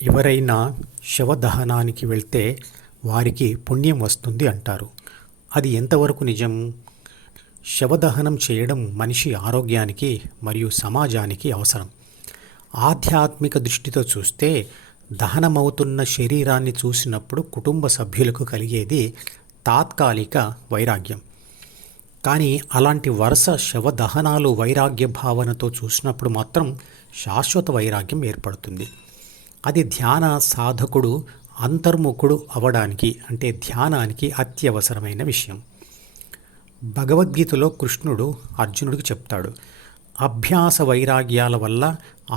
ఎవరైనా శవదహనానికి వెళ్తే వారికి పుణ్యం వస్తుంది అంటారు. అది ఎంతవరకు నిజం? శవదహనం చేయడం మనిషి ఆరోగ్యానికి మరియు సమాజానికి అవసరం. ఆధ్యాత్మిక దృష్టితో చూస్తే దహనమవుతున్న శరీరాన్ని చూసినప్పుడు కుటుంబ సభ్యులకు కలిగేది తాత్కాలిక వైరాగ్యం. కానీ అలాంటి వరుస శవదహనాలు వైరాగ్య భావనతో చూసినప్పుడు మాత్రం శాశ్వత వైరాగ్యం ఏర్పడుతుంది. అది ధ్యాన సాధకుడు అంతర్ముఖుడు అవడానికి అంటే ధ్యానానికి అత్యవసరమైన విషయం. భగవద్గీతలో కృష్ణుడు అర్జునుడికి చెప్తాడు, అభ్యాస వైరాగ్యాల వల్ల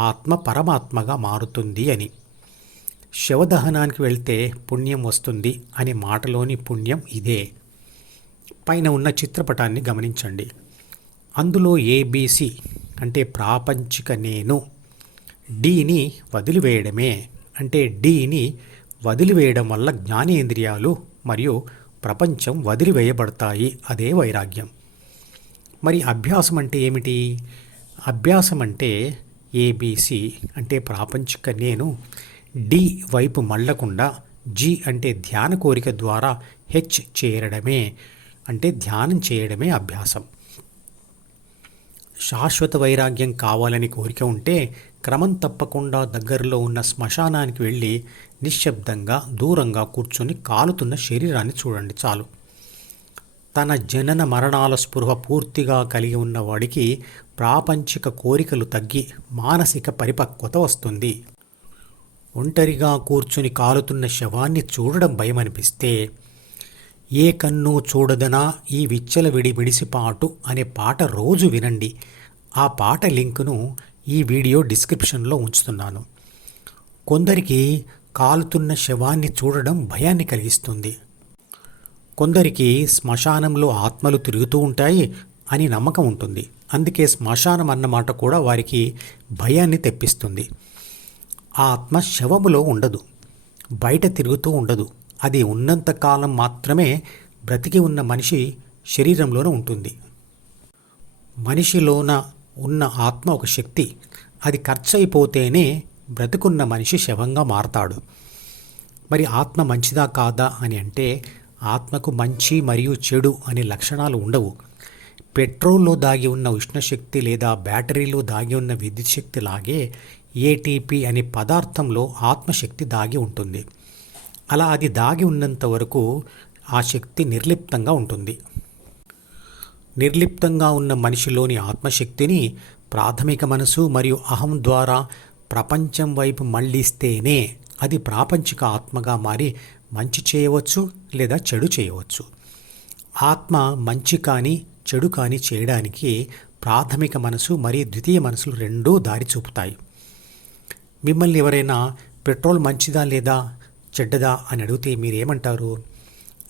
ఆత్మ పరమాత్మగా మారుతుంది అని. శవదహనానికి వెళ్తే పుణ్యం వస్తుంది అనే మాటలోని పుణ్యం ఇదే. పైన ఉన్న చిత్రపటాన్ని గమనించండి. అందులో ఏబిసి అంటే ప్రాపంచిక నేను, డీని వదిలివేయడమే అంటే డీని వదిలివేయడం వల్ల జ్ఞానేంద్రియాలు మరియు ప్రపంచం వదిలివేయబడతాయి. అదే వైరాగ్యం. మరి అభ్యాసం అంటే ఏమిటి? అభ్యాసం అంటే ఏబిసి అంటే ప్రాపంచిక నేను డి వైపు మళ్ళకుండా జి అంటే ధ్యాన కోరిక ద్వారా హెచ్ చేరడమే అంటే ధ్యానం చేయడమే అభ్యాసం. శాశ్వత వైరాగ్యం కావాలని కోరిక ఉంటే క్రమం తప్పకుండా దగ్గరలో ఉన్న శ్మశానానికి వెళ్ళి నిశ్శబ్దంగా దూరంగా కూర్చొని కాలుతున్న శరీరాన్ని చూడండి చాలు. తన జనన మరణాల స్పృహ పూర్తిగా కలిగి ఉన్నవాడికి ప్రాపంచిక కోరికలు తగ్గి మానసిక పరిపక్వత వస్తుంది. ఒంటరిగా కూర్చుని కాలుతున్న శవాన్ని చూడడం భయమనిపిస్తే ఏ కన్ను చూడదనా ఈ విచ్చలవిడి విడిసిపాటు అనే పాట రోజు వినండి. ఆ పాట లింకును ఈ వీడియో డిస్క్రిప్షన్లో ఉంచుతున్నాను. కొందరికి కాలుతున్న శవాన్ని చూడడం భయాన్ని కలిగిస్తుంది. కొందరికి శ్మశానంలో ఆత్మలు తిరుగుతూ ఉంటాయి అని నమ్మకం ఉంటుంది. అందుకే శ్మశానం అన్నమాట కూడా వారికి భయాన్ని తెప్పిస్తుంది. ఆ ఆత్మ శవములో ఉండదు, బయట తిరుగుతూ ఉండదు. అది ఉన్నంతకాలం మాత్రమే బ్రతికి ఉన్న మనిషి శరీరంలోనే ఉంటుంది. మనిషిలోన ఉన్న ఆత్మ ఒక శక్తి. అది ఖర్చు అయిపోతేనే బ్రతికున్న మనిషి శవంగా మారతాడు. మరి ఆత్మ మంచిదా కాదా అని అంటే ఆత్మకు మంచి మరియు చెడు అనే లక్షణాలు ఉండవు. పెట్రోల్లో దాగి ఉన్న ఉష్ణశక్తి లేదా బ్యాటరీలో దాగి ఉన్న విద్యుత్ శక్తి లాగే ఏటీపీ అనే పదార్థంలో ఆత్మశక్తి దాగి ఉంటుంది. అలా అది దాగి ఉన్నంత వరకు ఆ శక్తి నిర్లిప్తంగా ఉంటుంది. నిర్లిప్తంగా ఉన్న మనిషిలోని ఆత్మశక్తిని ప్రాథమిక మనసు మరియు అహం ద్వారా ప్రపంచం వైపు మళ్లిస్తేనే అది ప్రాపంచిక ఆత్మగా మారి మంచి చేయవచ్చు లేదా చెడు చేయవచ్చు. ఆత్మ మంచి కానీ చెడు కానీ చేయడానికి ప్రాథమిక మనసు మరియు ద్వితీయ మనసులు రెండూ దారి చూపుతాయి. మిమ్మల్ని ఎవరైనా పెట్రోల్ మంచిదా లేదా చెడ్డదా అని అడిగితే మీరేమంటారు?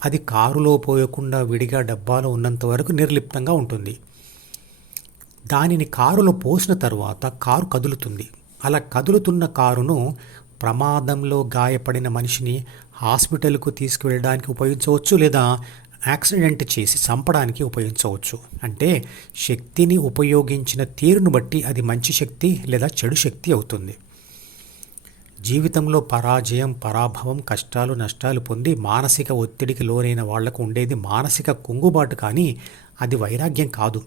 అది కారులో పోయకుండా విడిగా డబ్బాలో ఉన్నంత వరకు నిర్లిప్తంగా ఉంటుంది. దానిని కారులో పోసిన తరువాత కారు కదులుతుంది. అలా కదులుతున్న కారును ప్రమాదంలో గాయపడిన మనిషిని హాస్పిటల్కు తీసుకువెళ్ళడానికి ఉపయోగించవచ్చు లేదా యాక్సిడెంట్ చేసి చంపడానికి ఉపయోగించవచ్చు. అంటే శక్తిని ఉపయోగించిన తీరును బట్టి అది మంచి శక్తి లేదా చెడు శక్తి అవుతుంది. జీవితంలో పరాజయం, పరాభవం, కష్టాలు, నష్టాలు పొంది మానసిక ఒత్తిడికి లోనైన వాళ్లకు ఉండేది మానసిక కుంగుబాటు, కానీ అది వైరాగ్యం కాదు.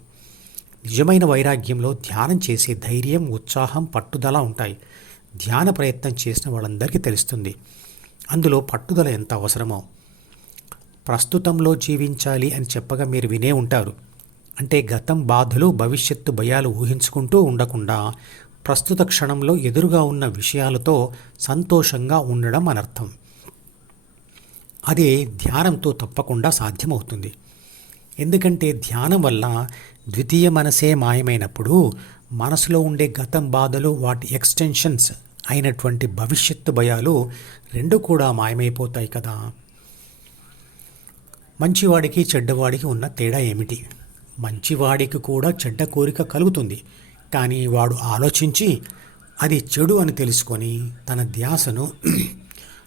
నిజమైన వైరాగ్యంలో ధ్యానం చేసే ధైర్యం, ఉత్సాహం, పట్టుదల ఉంటాయి. ధ్యాన ప్రయత్నం చేసిన వాళ్ళందరికీ తెలుస్తుంది అందులో పట్టుదల ఎంత అవసరమో. ప్రస్తుతంలో జీవించాలి అని చెప్పగా మీరు వినే ఉంటారు. అంటే గతం బాధలు, భవిష్యత్తు భయాలు ఊహించుకుంటూ ఉండకుండా ప్రస్తుత క్షణంలో ఎదురుగా ఉన్న విషయాలతో సంతోషంగా ఉండడం అనర్థం. అదే ధ్యానంతో తప్పకుండా సాధ్యమవుతుంది. ఎందుకంటే ధ్యానం వల్ల ద్వితీయ మనసే మాయమైనప్పుడు మనసులో ఉండే గతం బాధలు, వాటి ఎక్స్టెన్షన్స్ అయినటువంటి భవిష్యత్తు భయాలు రెండు కూడా మాయమైపోతాయి కదా. మంచివాడికి చెడ్డవాడికి ఉన్న తేడా ఏమిటి? మంచివాడికి కూడా చెడ్డ కోరిక కలుగుతుంది. కానీ వాడు ఆలోచించి అది చెడు అని తెలుసుకొని తన ధ్యాసను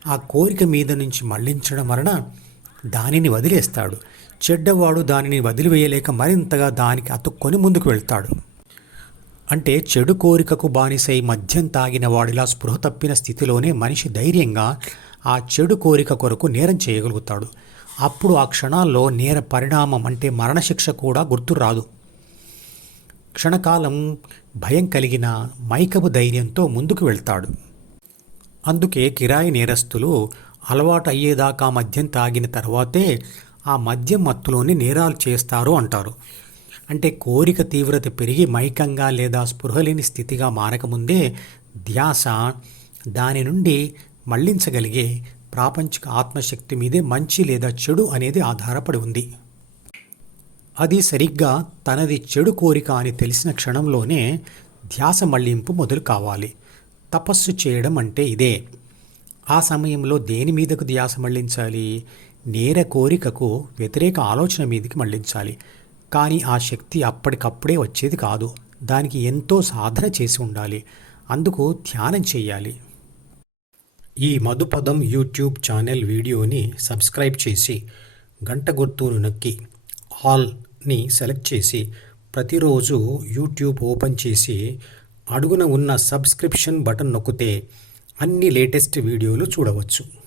ఆ కోరిక మీద నుంచి మళ్లించడం వలన దానిని వదిలేస్తాడు. చెడ్డవాడు దానిని వదిలివేయలేక మరింతగా దానికి అతుక్కొని ముందుకు వెళ్తాడు. అంటే చెడు కోరికకు బానిసై మద్యం తాగిన వాడిలా స్పృహ తప్పిన స్థితిలోనే మనిషి ధైర్యంగా ఆ చెడు కోరిక కొరకు నేరం చేయగలుగుతాడు. అప్పుడు ఆ క్షణాల్లో నేర పరిణామం అంటే మరణశిక్ష కూడా గుర్తురాదు. క్షణకాలం భయం కలిగిన మైకపు ధైర్యంతో ముందుకు వెళ్తాడు. అందుకే కిరాయి నేరస్తులు అలవాటు అయ్యేదాకా మద్యం తాగిన తర్వాతే ఆ మద్యం మత్తులోనే నేరాలు చేస్తారు అంటారు. అంటే కోరిక తీవ్రత పెరిగి మైకంగా లేదా స్పృహలేని స్థితిగా మారకముందే ధ్యాస దాని నుండి మళ్లించగలిగే ప్రాపంచిక ఆత్మశక్తి మీదే మంచి లేదా చెడు అనేది ఆధారపడి ఉంది. అది సరిగ్గా తనది చెడు కోరిక అని తెలిసిన క్షణంలోనే ధ్యాస మళ్లింపు మొదలు కావాలి. తపస్సు చేయడం అంటే ఇదే. ఆ సమయంలో దేని మీదకు ధ్యాస మళ్లించాలి? నేర కోరికకు వ్యతిరేక ఆలోచన మీదకి మళ్లించాలి. కానీ ఆ శక్తి అప్పటికప్పుడే వచ్చేది కాదు. దానికి ఎంతో సాధన చేసి ఉండాలి. అందుకు ధ్యానం చేయాలి. ఈ మధుపదం యూట్యూబ్ ఛానల్ వీడియోని సబ్స్క్రైబ్ చేసి గంట గుర్తును నొక్కి ఆల్ని సెలెక్ట్ చేసి ప్రతిరోజు యూట్యూబ్ ఓపెన్ చేసి అడుగున ఉన్న సబ్స్క్రిప్షన్ బటన్ నొక్కితే అన్ని లేటెస్ట్ వీడియోలు చూడవచ్చు.